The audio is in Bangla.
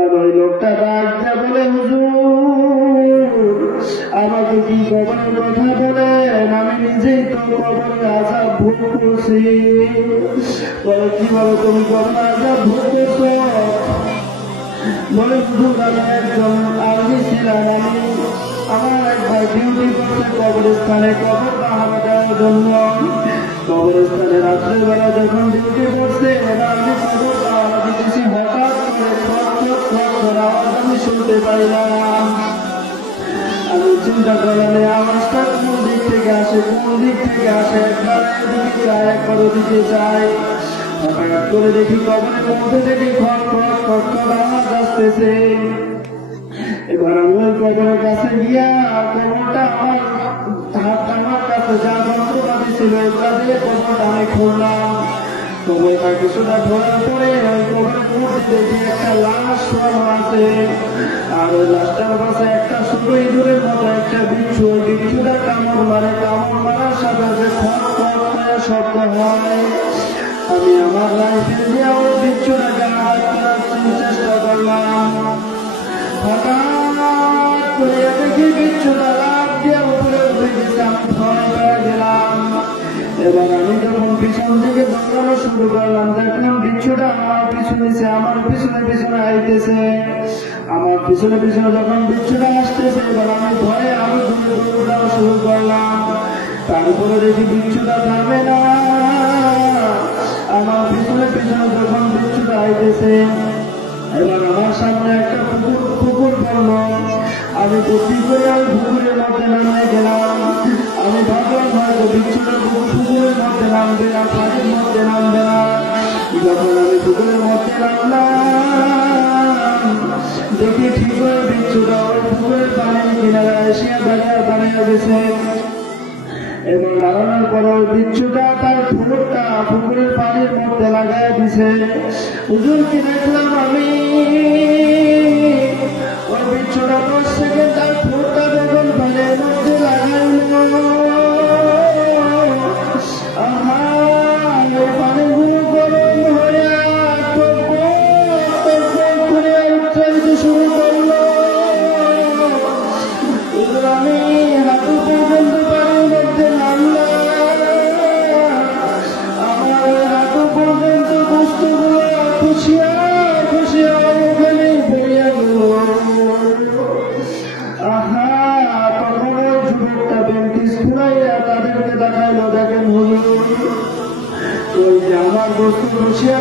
ওই লোকটা ডাকতে বলে, হুজুর আমাকে কি কবরের কথা বলেন, আমি নিজেই তো কবরের আযাব ভোগ করছি। বলে কিভাবে তুমি কবরের আযাব ভোগ করছো? বলে হুজুর আমি একজন আর্মি ছিলাম, আমি আমার একবার ডিউটি করতে কবরস্থানে কবর পাহারা দেওয়ার জন্য। কবরস্থানে রাত্রের বেলা যখন ডিউটি করছে আমি কবর পাহারা দিতেছি, হঠাৎ করে আওয়াজ আমি শুনতে পাইলাম। আমি চিন্তা করলাম এই আওয়াজটা কোন দিক থেকে আসে, একবার এদিকে যায় একবার ওদিকে যায়। হঠাৎ করে দেখি কবরের মধ্যে থেকে খট আওয়াজ আসতেছে। এবার আমি ওই কবরের কাছে গিয়া কবরটা আমার কাছে যা যন্ত্রপাতি ছিল এগুলা দিয়ে কবরটা আমি খুললাম। কবরটা কিছুটা খোলার পরে ওই কবরের মধ্যে দেখি একটা লাশ শোয়ানো আছে, আর ওই লাশটার পাশে একটা ছোট ইঁদুরের মতো একটা বিচ্ছু। ওই বিচ্ছুটা কামড় মারার সাথে খট করে শব্দ হয়। আমি আমার লাইফে দিয়ে ওই বিচ্ছুটাকে হাত করার চেষ্টা করলাম। হঠাৎ করে দেখি বিচ্ছুটা লাফ দিয়ে উপরে উঠে গেছে, আমি ভয় পেয়ে গেলাম। এবার আমি যখন পিছন দিকে দৌড়ানো শুরু করলাম, দেখলাম বিচ্ছুটা আমার পিছু নিছে, আমার পিছনে আইতেছে। আমার পিছনে যখন বিচ্ছুটা আসতেছে, এবার আমি ভয়ে আরো দৌড়ানো শুরু করলাম। তারপরে দেখি বিচ্ছুটা থামে না, আমার পিছনে যখন বিচ্ছুটা আইতেছে। এবার আমার সামনে একটা পুকুর পড়লো, আমি বুদ্ধি করে ওই পুকুরের মধ্যে নামে গেলাম। আমি ভাবলাম হয়তো বিচ্ছুটা পুকুরের মধ্যে নামবে না, পানির মধ্যে নামবে না। যখন আমি পুকুরের মধ্যে নামলাম, দেখি ঠিক করে বিচ্ছুটা ওই পুকুরের পানির কিনারে এসে দাঁড়িয়ে গেছে। এবং দাঁড়ানোর পর ওই বিচ্ছুটা তার ঠোঁটটা পুকুরের পানির মধ্যে লাগাই দিছে। হুজুর কি দেখলাম আমি, ওই বিচ্ছুটা 10 সেকেন্ড তার ঠোঁটটা যখন পানির মধ্যে লাগাইল, পানিগুলো গরম হয়ে উচ্চারিত শুরু করলো। আমি হাঁটু পর্যন্ত পানির মধ্যে নামলাম, আমার হাঁটু পর্যন্ত বস্তুগুলো খুশিয়া ওখানে পড়িয়া গেল। তখন ওই যুবকটা বেন্টিস ঘুরাইয়া তাদেরকে দেখাইলো, দেখেন হুজুর ওই যে আমার বস্তু খুশিয়া